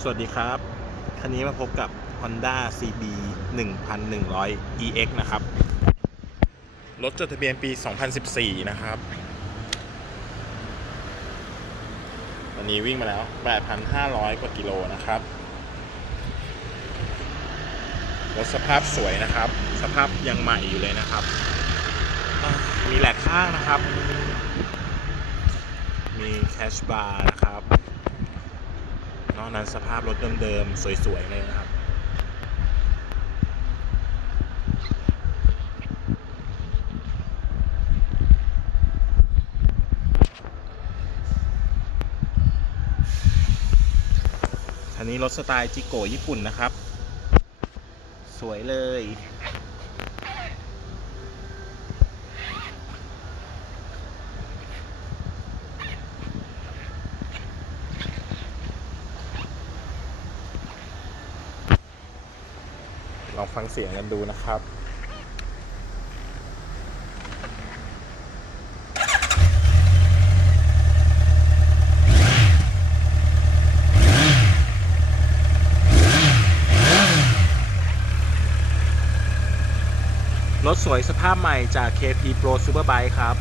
สวัสดีครับ คันนี้มาพบกับ Honda CB 1100 EX นะครับ รถจดทะเบียนปี 2014 นะครับ วันนี้วิ่งมาแล้ว 8,500 กว่ากิโลนะครับ รถสภาพสวยนะครับ สภาพยังใหม่อยู่เลยนะครับ มีแหลกข้างนะครับ มีแคชบาร์นะครับ นั้นสภาพรถเดิมๆสวยๆเลยนะครับคันนี้รถสไตล์จิโกะญี่ปุ่นนะครับ สวยเลย ลองฟังเสียงกันดูนะครับรถสวยสภาพใหม่จาก KP Pro Superbike ครับ